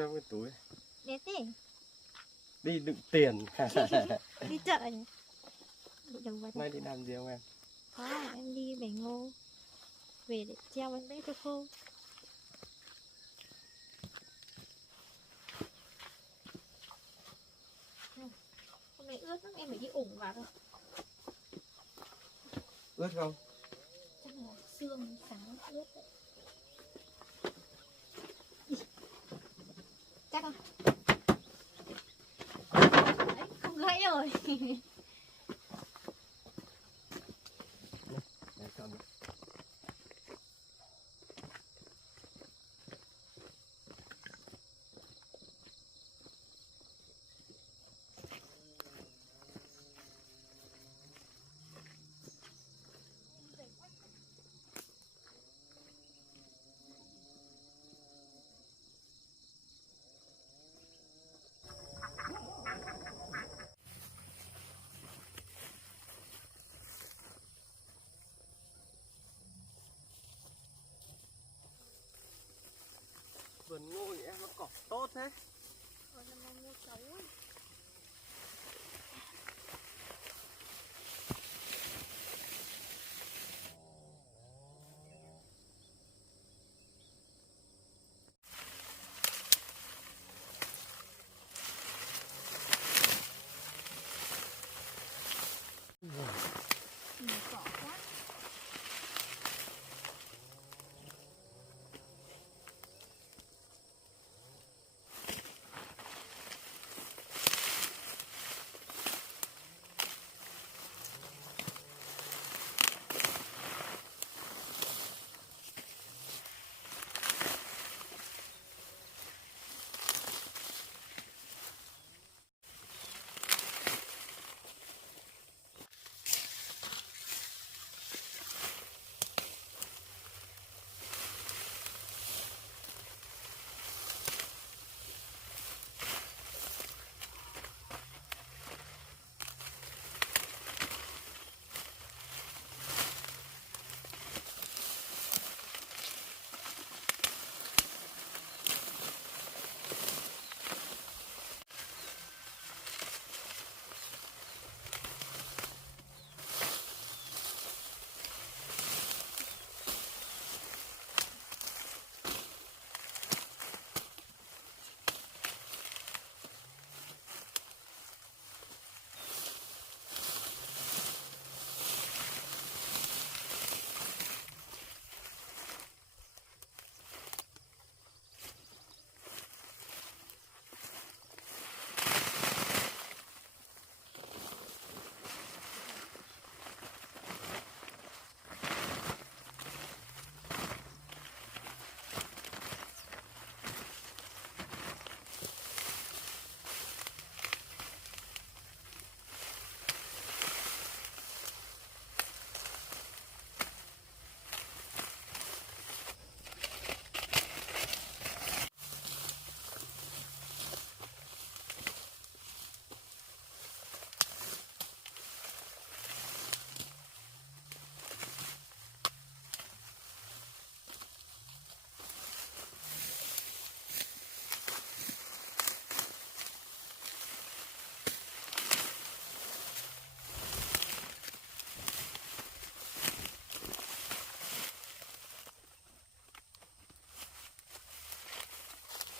cho cái túi. Đẹp đi. Đi đựng tiền. Đi chợ nhỉ? Đừng vậy. Nay đi làm gì không em? Có, em đi bể ngô. Về để treo bánh bếp cho khô. Hôm nay ướt lắm, em phải đi ủng vào thôi. Ướt không? Chắc là xương sáng ướt đấy. Chắc không? Đấy, không gãy rồi. Để chọn. Vườn ngô thì em nó cỏ tốt thế. Năm nay mua xấu ấy. Nhiều cỏ quá.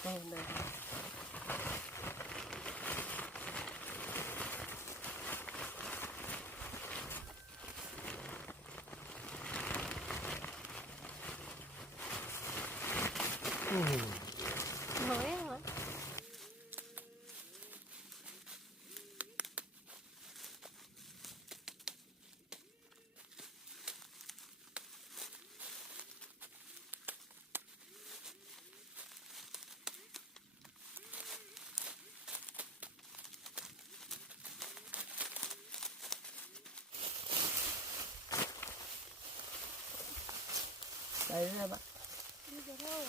Đây. Mới hả? Đây rồi bạn. Đi được thôi.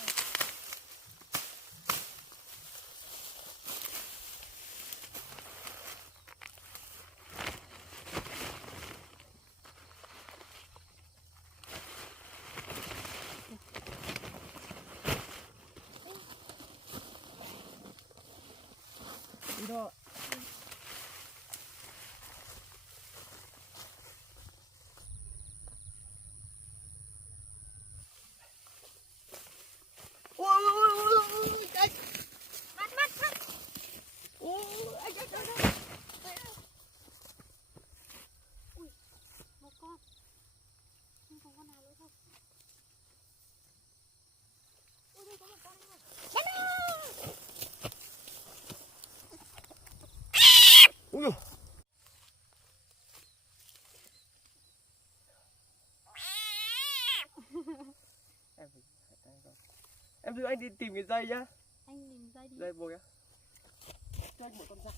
Đi thôi. Ôi anh. Bắt bắt bắt. Ôi anh. Ui, một con. Nhưng còn con nào nữa không? Ui, đây có một con nữa. Bắt nó. Ui dồi. Em đưa anh đi tìm cái dây nhá. Anh nhìn dây đi. Dây buộc nhá. Cho anh một con dây.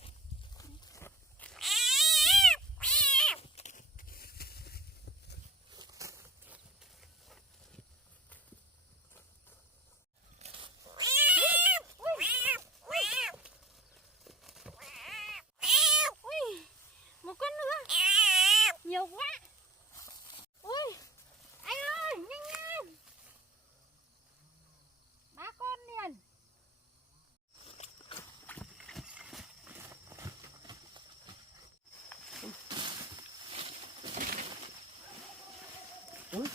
Ui, một con nữa. Nhiều quá. Ui, anh ơi, nhanh lên. 3 con liền. Ui.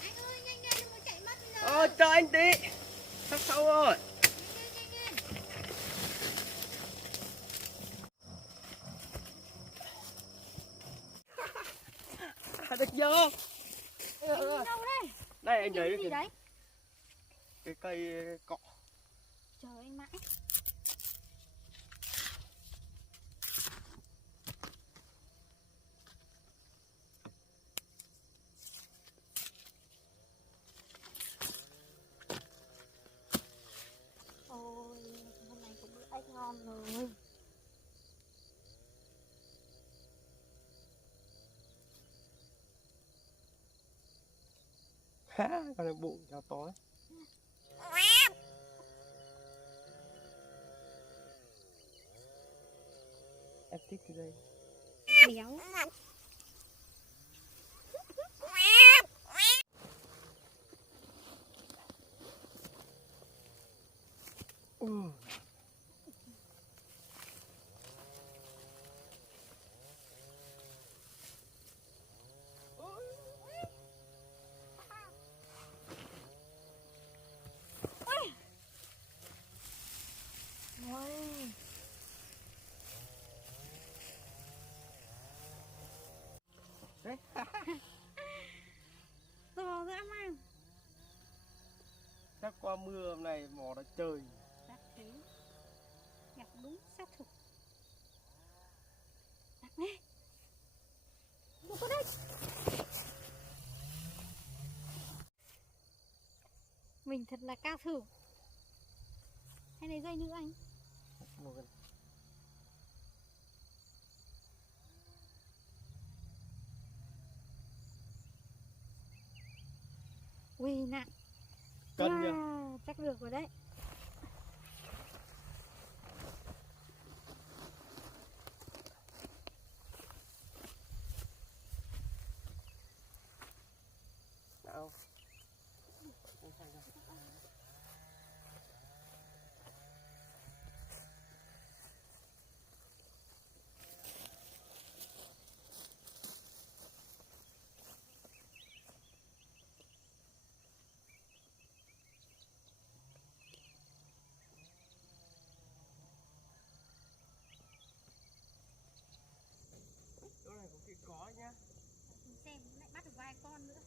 Anh ơi, nhanh lên, đừng có chạy mất bây giờ. Chờ anh tí. Sắp sau rồi. Nhanh lên. Được chưa? Anh đi đâu đây? Đây anh Cái thấy gì đấy? cái cây cọ. Chờ anh mãi. Ôi, hôm nay cũng bữa ếch ngon rồi. Ha, con này bụng chào to đấy. Em thích cái đây. Béo. Ôi. Đấy. To dã man. Chắc qua mưa hôm nay mò nó chơi. Chắc thế. Gặp đúng sát thủ. Đặt đi. Một con ếch. Mình thật là cao thủ. Hay lấy dây nữa anh? Một cái. Ui nặng. Cân nhỉ? Chắc được rồi đấy. Chỗ này có cái có nhá. Mình xem lại bắt được vài con nữa.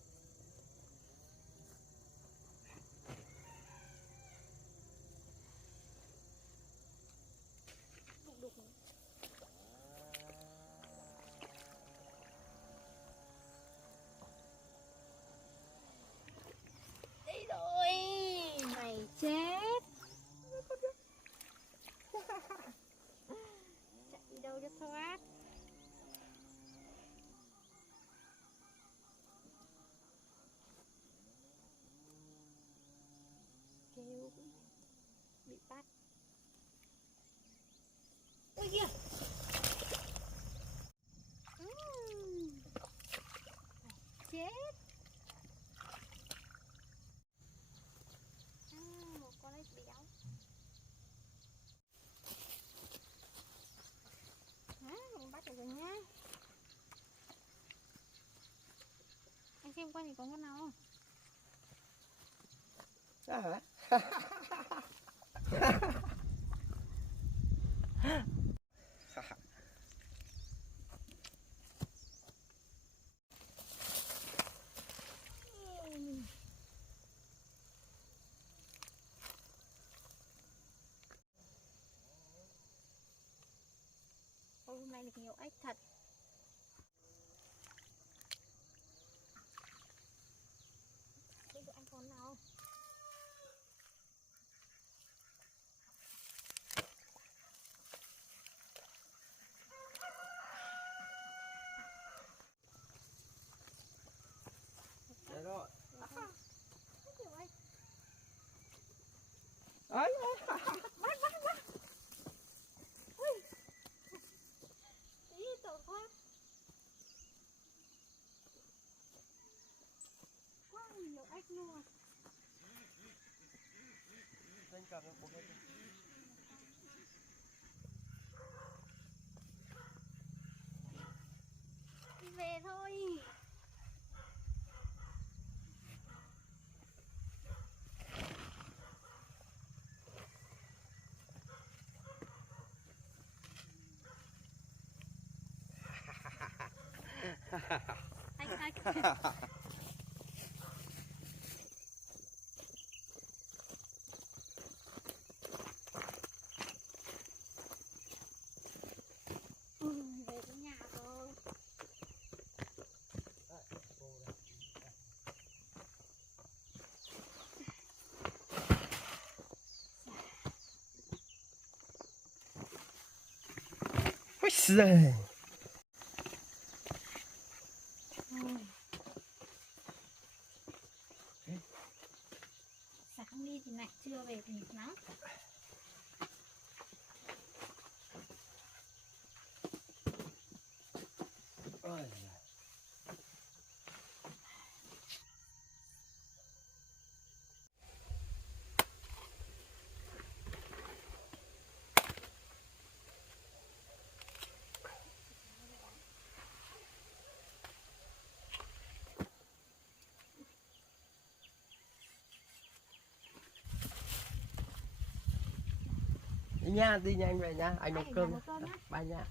Đục đục. Đây rồi. Mày chết. Chạy đi đâu cho thoát. Kêu cũng bị bắt. Ôi kìa. Chết. Một con ếch béo. Mình bắt được rồi nhá. Anh xem qua thì có con nào không? Đó hả? Hôm nay được nhiều ếch thật. Bây giờ anh con nào? Đấy rồi. Nhiều ếch. Ấy. Bắt. Ui. Ý tội quá. Quá nhiều ếch luôn. Anh cầm một cái. Đi về thôi. Anh về đến nhà rồi. Ôi giời. Sáng đi thì lạnh, trưa về thì nắng. Ôi giời. Đi nha, đi nhanh về nha, anh nấu cơm nha. Bye nha.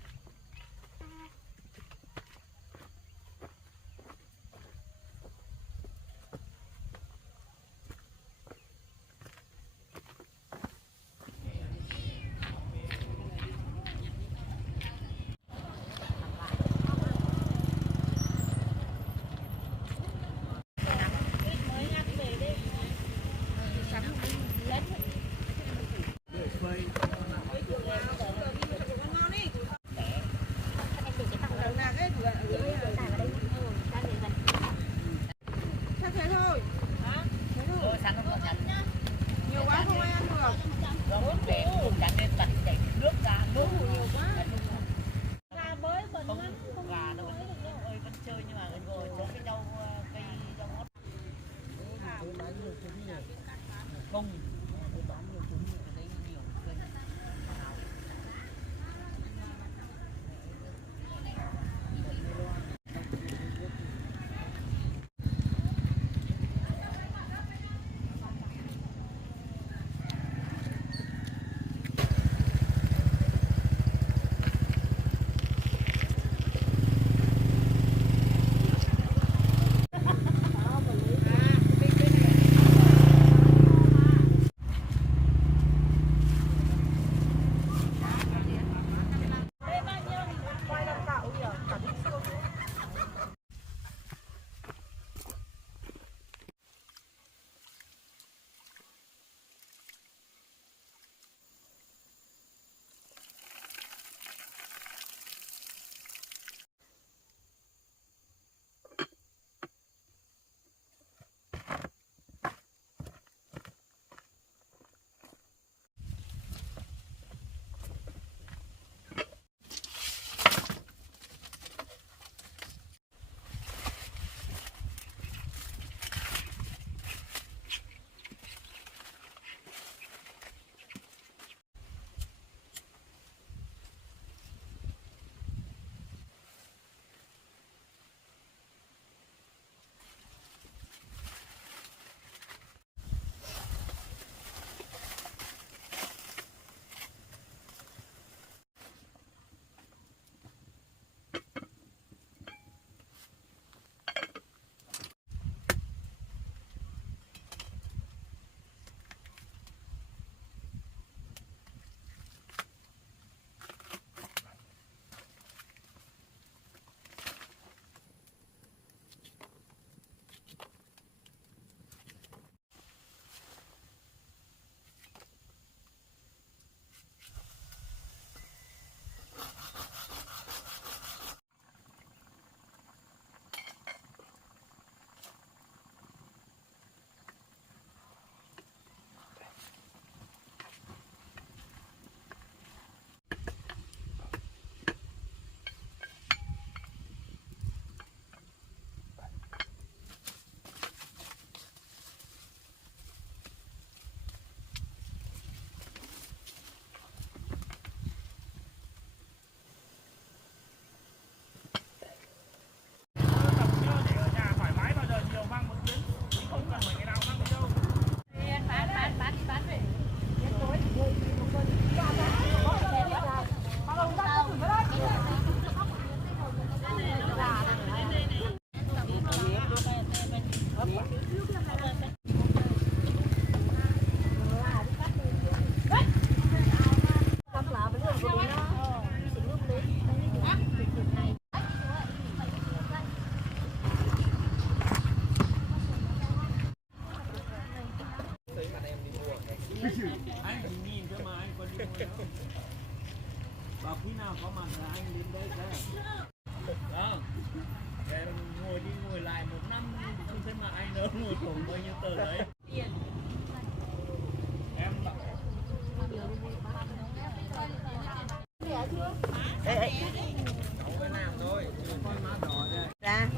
ra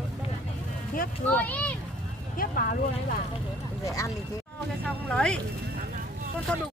khiếp luôn khiếp bà luôn đấy bà để ăn thì chứ cái xong lấy con đủ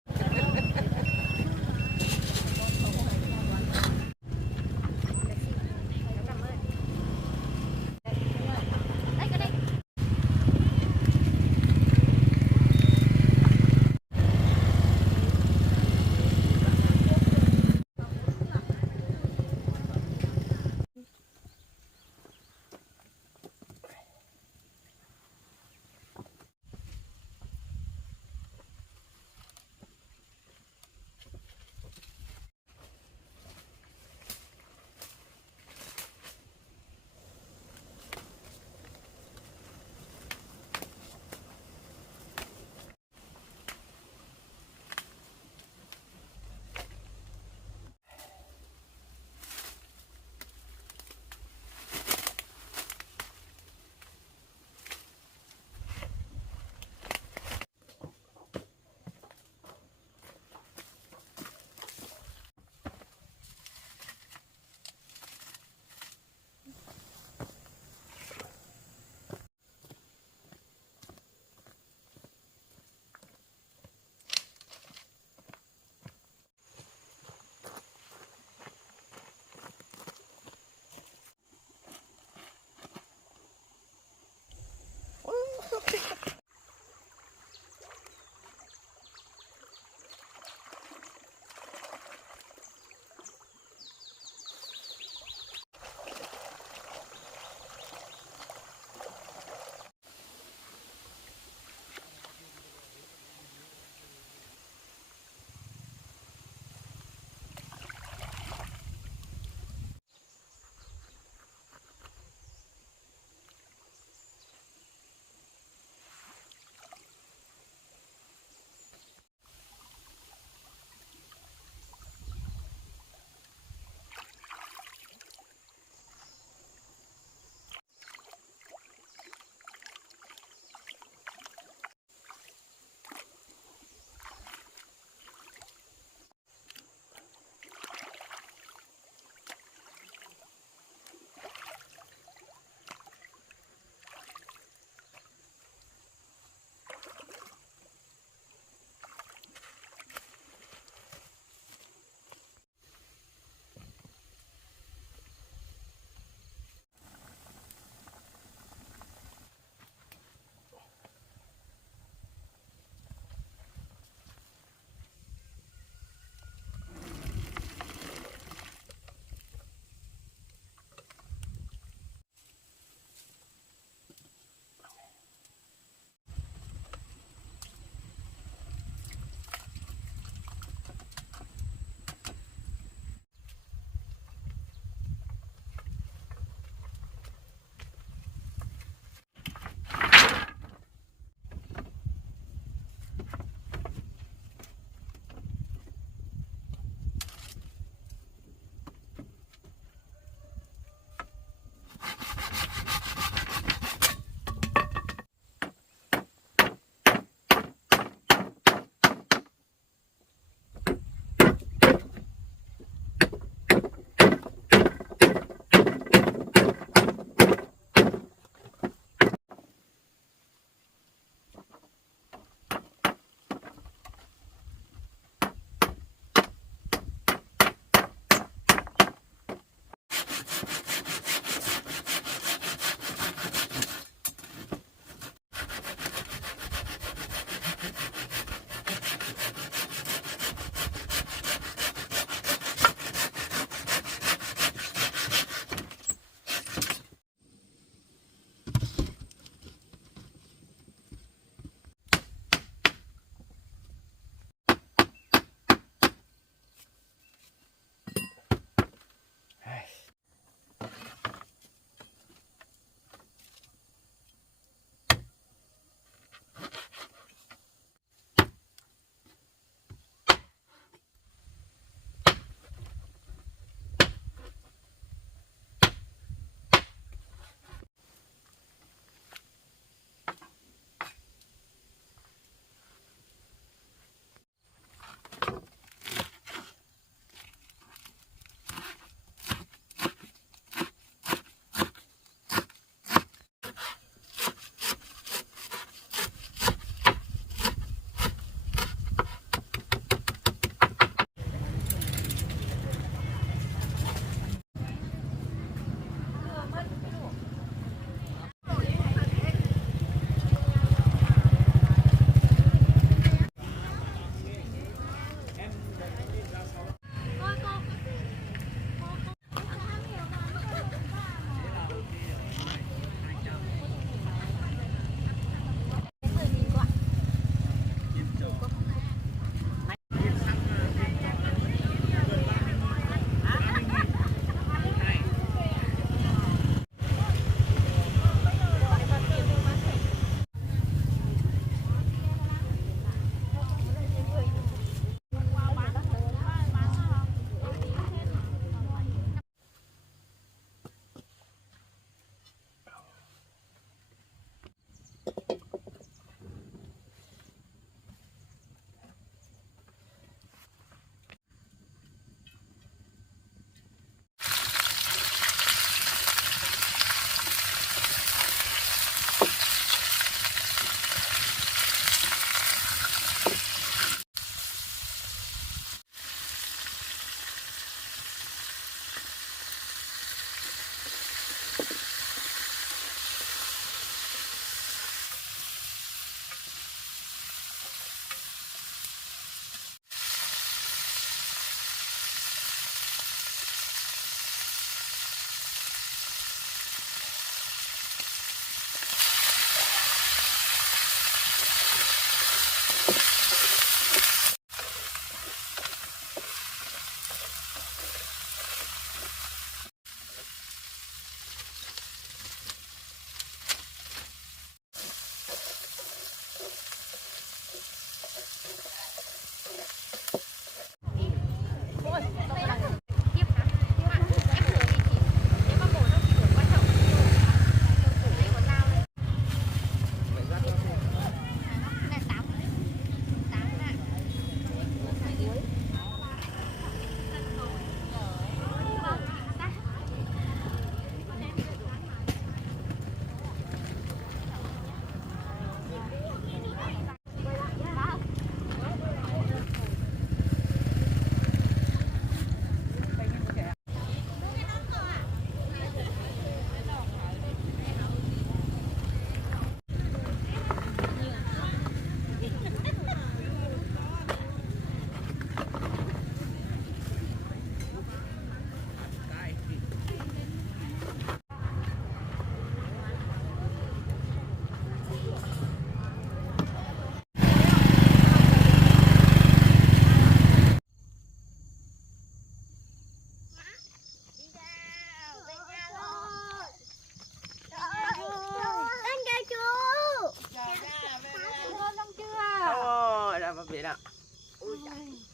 Ôi, đã vào biển ạ.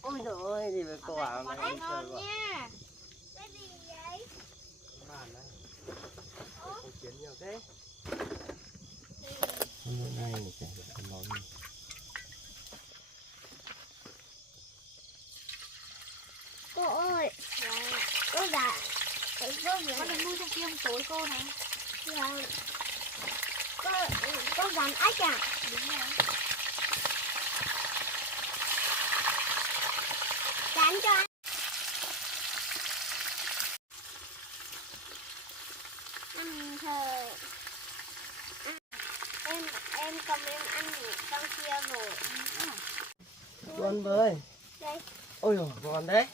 Ôi trời ơi, thì với quả mà em chơi quả. Bàn đây. Không chiến nhiều thế. Hôm nay mình chả được ăn món gì. Cô ơi, cô đã con đừng nuôi trong kia một tối cô này. Cô dám ếch à? Đúng rồi. Dán cho anh. Ăn thờ. Em cầm em ăn trong kia rồi. Con với. Đây. Ôi dồi, ngon đấy.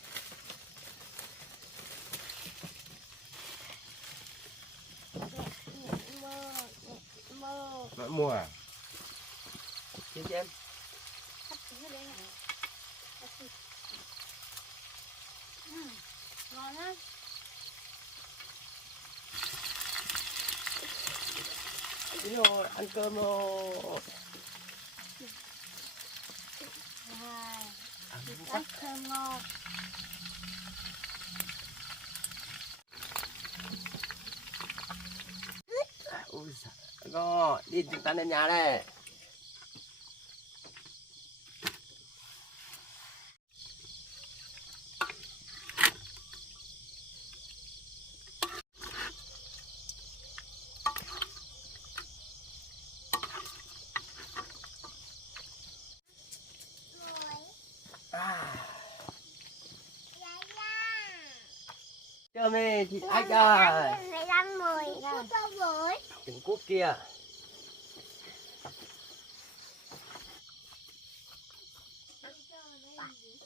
Mỡ mùa à? Xin cho em. Ngon lắm. Đi rồi, ăn cơm rồi. Rất thơm ngon. Ôi giời, go, đi chúng ta lên nhà đây. Cơm đi, thịt ếch ơi. Phải ăn mồi. Cút đâu rồi? Trứng cút kia.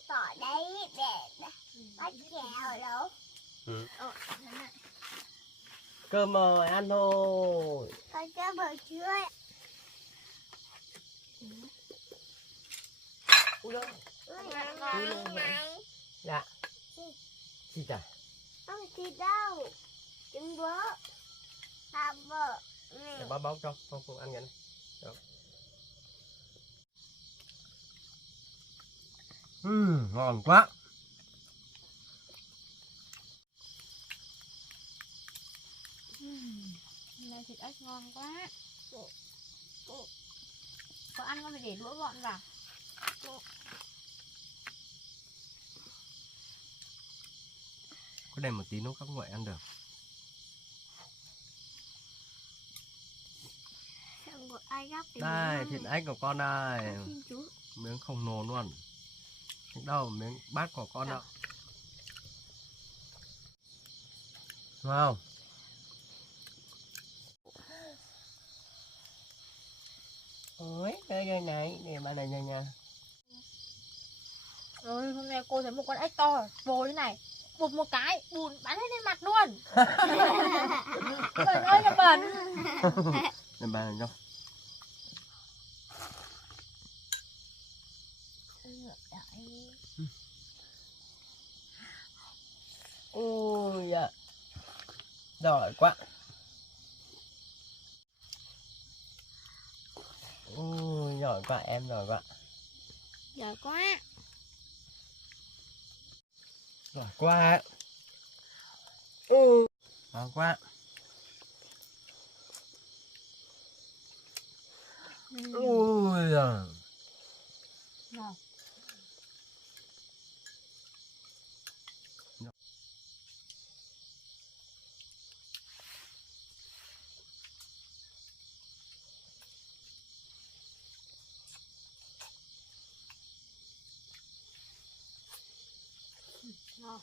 Tỏi đấy để bánh kẹo đâu? Ừ. Cơm rồi, ăn thôi. Con cho bữa chưa? Ui đâu? Này. Dạ. Thịt à? Không thịt đâu. Trứng bữa. Bà vợ. Để báo cho, không ăn cái này. Đó. Ngon quá. Này thịt ếch ngon quá. Có ăn không phải để đũa gọn vào. Có để một tí nữa các ngoại ăn được. Đây, thịt ếch của con đây. Miếng khổng lồ luôn. Đâu, miếng bát của con đâu. Đúng không? ôi đây này nè bạn này nha nha. Rồi hôm nay cô thấy một con ếch to vô thế này, bụp một cái bùn bắn hết lên mặt luôn. Bẩn ơi là bẩn. Nè bạn này đâu. Ôi dạ. Giỏi quá. Ôi giỏi quá em, giỏi quá. Giỏi quá. Giỏi quá. Giỏi quá. Ôi giời. Ngon. Ngon.